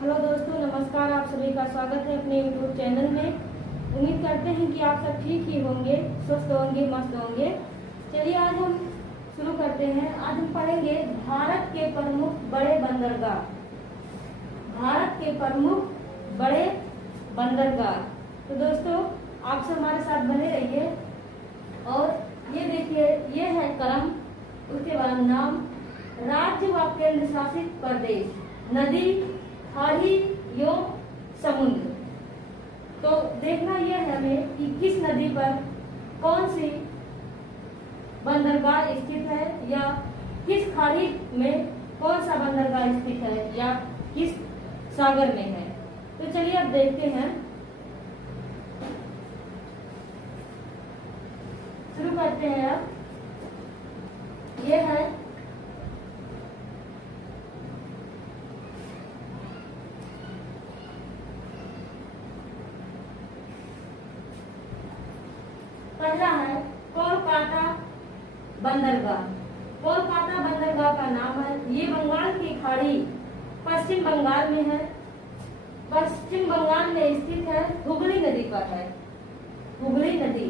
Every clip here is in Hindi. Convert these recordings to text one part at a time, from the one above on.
हेलो दोस्तों, नमस्कार। आप सभी का स्वागत है अपने यूट्यूब चैनल में। उम्मीद करते हैं कि आप सब ठीक ही होंगे, स्वस्थ होंगे, मस्त होंगे। चलिए आज हम शुरू करते हैं। आज हम पढ़ेंगे भारत के प्रमुख बड़े बंदरगाह। भारत के प्रमुख बड़े बंदरगाह। तो दोस्तों आप सब हमारे साथ बने रहिए। और ये देखिए, ये है क्रम, उसके बाद नाम, राज्य व केंद्र शासित प्रदेश, नदी, खाड़ी यो समुद्र। तो देखना यह है हमें कि किस नदी पर कौन सी बंदरगाह स्थित है, या किस खाड़ी में कौन सा बंदरगाह स्थित है, या किस सागर में है। तो चलिए अब देखते हैं, शुरू करते हैं। अब यह है पहला है कोलकाता बंदरगाह। कोलकाता बंदरगाह का नाम है, ये बंगाल की खाड़ी पश्चिम बंगाल में है। पश्चिम बंगाल में स्थित है, हुगली नदी पर है, हुगली नदी।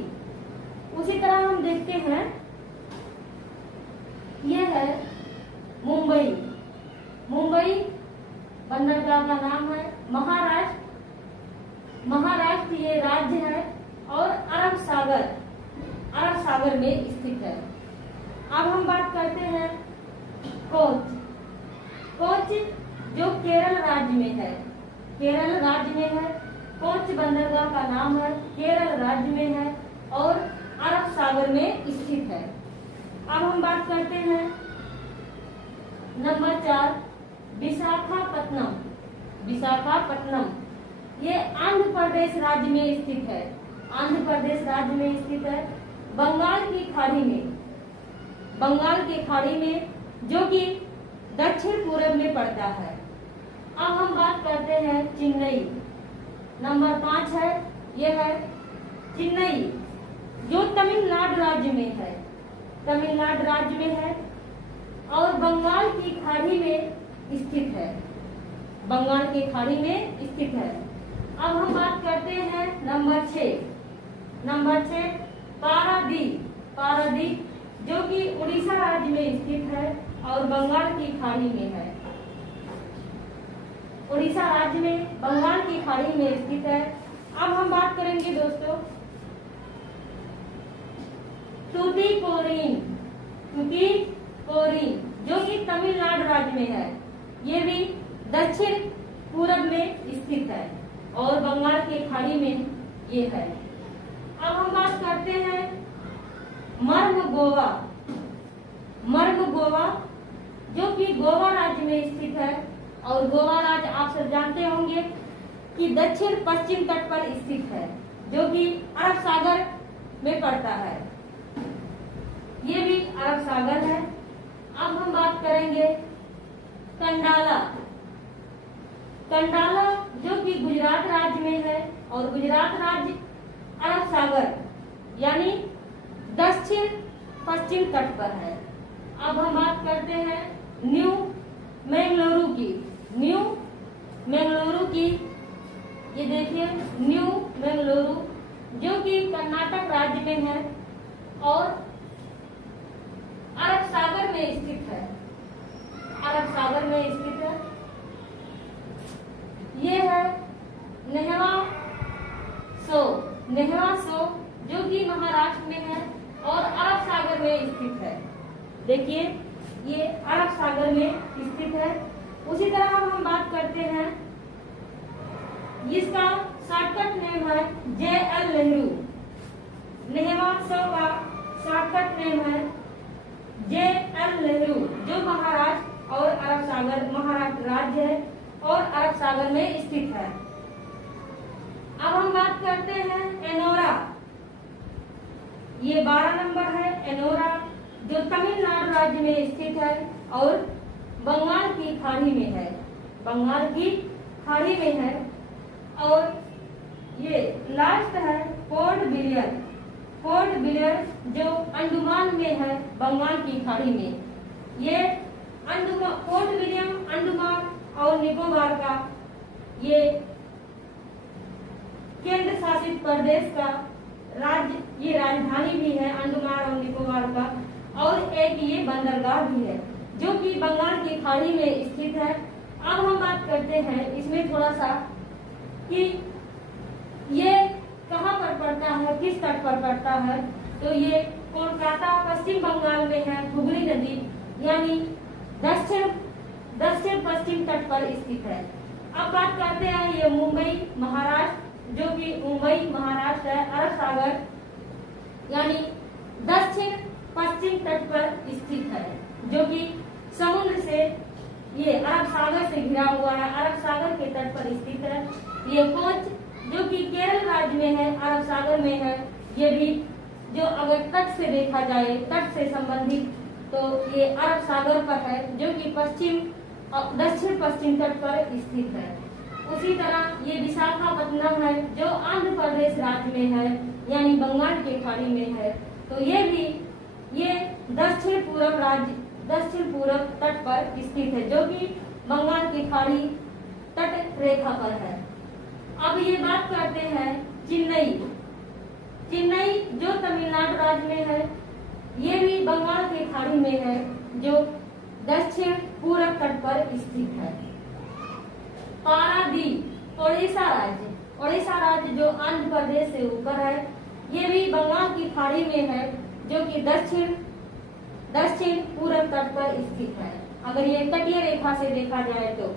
उसी तरह हम देखते हैं, यह है मुंबई। मुंबई बंदरगाह का नाम है महाराष्ट्र। महाराष्ट्र ये राज्य है और अरब सागर में स्थित है। अब हम बात करते हैं कोच। कोच जो केरल राज्य में है, केरल राज्य में है। कोच बंदरगाह का नाम है, केरल राज्य में है और अरब सागर में स्थित है। अब हम बात करते हैं नंबर 4, विशाखापट्टनम। विशाखापट्टनम ये आंध्र प्रदेश राज्य में स्थित है। आंध्र प्रदेश राज्य में स्थित है, बंगाल की खाड़ी में, बंगाल की खाड़ी में, जो कि दक्षिण पूर्व में पड़ता है। अब हम बात करते हैं चेन्नई। नंबर 5 है, यह है चेन्नई, जो तमिलनाडु राज्य में है, तमिलनाडु राज्य में है और बंगाल की खाड़ी में स्थित है, बंगाल की खाड़ी में स्थित है। अब हम बात करते हैं नंबर 6। नंबर 6 पारादीप। पारादीप जो कि उड़ीसा राज्य में स्थित है और बंगाल की खाड़ी में है। उड़ीसा राज्य में बंगाल की खाड़ी में स्थित है। अब हम बात करेंगे दोस्तों टुटीकोरिन। टुटीकोरिन जो कि तमिलनाडु राज्य में है, ये भी दक्षिण पूर्व में स्थित है और बंगाल की खाड़ी में ये है। अब हम बात करते हैं मर्मगोवा। मर्मगोवा जो कि गोवा राज्य में स्थित है और गोवा राज्य आप सब जानते होंगे कि दक्षिण पश्चिम तट पर स्थित है, जो कि अरब सागर में पड़ता है, ये भी अरब सागर है। अब हम बात करेंगे कंडाला। कंडाला जो कि गुजरात राज्य में है और गुजरात राज्य अरब सागर यानी दक्षिण पश्चिम तट पर है। अब हम बात करते हैं न्यू मैंगलोरू की। न्यू मैंगलोरू की, ये देखिए न्यू मैंगलोरू जो कि कर्नाटक राज्य में है और अरब सागर में स्थित है, अरब सागर में स्थित है। ये है नेहवा सो। नेहवा सो जो कि महाराष्ट्र में है और अरब सागर में स्थित है। देखिए ये अरब सागर में स्थित है। उसी तरह हम बात करते हैं, इसका शॉर्टकट नेम है JL नेहरू। नेहवा सो का शॉर्टकट नेम है JL नेहरू, जो महाराष्ट्र और अरब सागर, महाराष्ट्र राज्य है और अरब सागर में स्थित है। अब हम बात करते हैं एनोरा। ये 12 नंबर है एनोरा, जो तमिलनाडु राज्य में स्थित है और बंगाल की खाड़ी में है, बंगाल की खाड़ी में है। और ये लास्ट है पोर्ट ब्लेयर। पोर्ट ब्लेयर जो अंडमान में है, बंगाल की खाड़ी में। ये पोर्ट विलियम अंडमान और निकोबार का ये केंद्र शासित प्रदेश का राज्य, ये राजधानी भी है अंडमान और निकोबार का, और एक ये बंदरगाह भी है जो कि बंगाल की खाड़ी में स्थित है। अब हम बात करते हैं इसमें थोड़ा सा कि ये कहाँ पर पड़ता है, किस तट पर पड़ता है। तो ये कोलकाता पश्चिम बंगाल में है, हुगली नदी यानी दक्षिण पश्चिम तट पर स्थित है। अब बात करते हैं ये मुंबई महाराष्ट्र, जो कि मुंबई महाराष्ट्र है, अरब सागर यानी दक्षिण पश्चिम तट पर स्थित है, जो कि समुद्र से, ये अरब सागर से घिरा हुआ है, अरब सागर के तट पर स्थित है। ये कोच जो कि केरल राज्य में है, अरब सागर में है। ये भी जो अगर तट से देखा जाए, तट से संबंधित, तो ये अरब सागर पर है, जो कि दक्षिण पश्चिम तट पर स्थित है। उसी तरह ये विशाखापत्तनम है, जो आंध्र प्रदेश राज्य में है, यानी बंगाल के खाड़ी में है। तो ये दक्षिण पूरब तट पर स्थित है, जो कि बंगाल की खाड़ी तट रेखा पर है। अब ये बात करते हैं चेन्नई जो तमिलनाडु राज्य में है, ये भी बंगाल के खाड़ी में है, जो दक्षिण पूरब तट पर स्थित है। पारादीप ओडिशा राज्य जो आंध्र प्रदेश से ऊपर है, ये भी बंगाल की खाड़ी में है, जो कि दक्षिण पूरब तट पर स्थित है। अगर ये तटीय रेखा से देखा जाए तो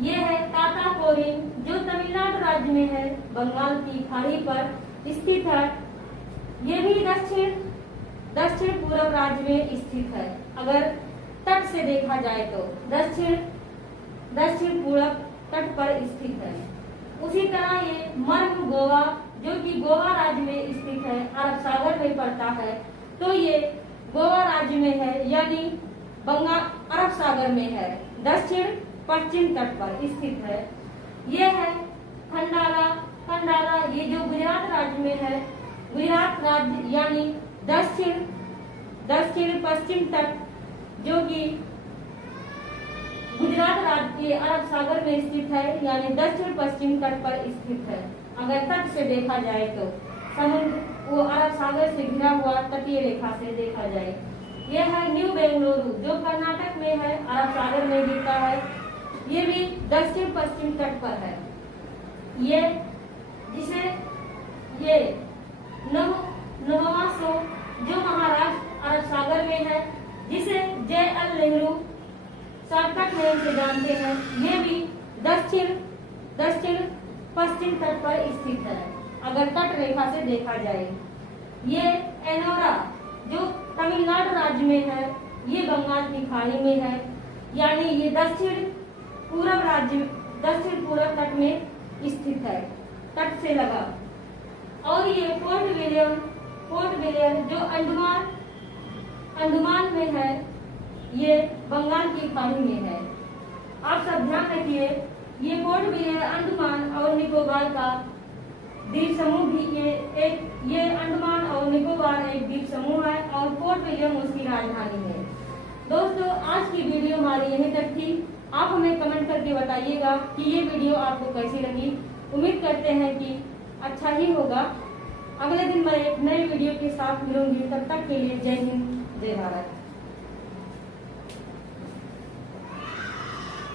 ये है ताताकोरिन, जो तमिलनाडु राज्य में है, बंगाल की खाड़ी पर स्थित है। ये भी दक्षिण पूरब राज्य में स्थित है। अगर तट से देखा जाए तो दक्षिण पूरब तट पर स्थित है। उसी तरह ये मर्ग गोवा, जो कि गोवा राज्य में स्थित है, अरब सागर में पड़ता है। तो ये गोवा राज्य में है, यानी अरब सागर में है, दक्षिण पश्चिम तट पर स्थित है। ये है खंडाला, ये जो गुजरात राज्य में है, गुजरात राज्य यानी दक्षिण पश्चिम तट, जो कि गुजरात राज्य के अरब सागर में स्थित है, यानी दक्षिण पश्चिम तट पर स्थित है। अगर तट से देखा जाए तो समुद्र वो अरब सागर से घिरा हुआ तटीय रेखा से देखा जाए। यह है न्यू बेंगलुरु, जो कर्नाटक में है, अरब सागर में गिरता है। ये भी दक्षिण पश्चिम तट पर है। ये नवासो, जो महाराष्ट्र अरब सागर में है, जिसे JL नेहरू शॉर्टकट नेम से जानते हैं, ये भी दक्षिण पश्चिम तट पर स्थित है, अगर तट रेखा से देखा जाए। ये एनोरा, जो तमिलनाडु राज्य में है, ये बंगाल की खाड़ी में है, यानी ये दक्षिण पूरब तट में स्थित है, तट से लगा। और ये पोर्ट विलियम जो अंडमान में है, ये बंगाल की खाड़ी में है। आप सब ध्यान रखिए, ये पोर्ट विलियम अंडमान और निकोबार का द्वीप समूह भी, ये अंडमान और निकोबार एक द्वीप समूह है, और पोर्ट विलियम उसकी राजधानी है। दोस्तों, आज की वीडियो हमारी यहीं तक थी। आप हमें कमेंट करके बताइएगा कि ये वीडियो आपको कैसी लगी। उम्मीद करते हैं कि अच्छा ही होगा। अगले दिन मैं एक नए वीडियो के साथ मिलूंगी। तब तक के लिए जय हिंद, जय भारत।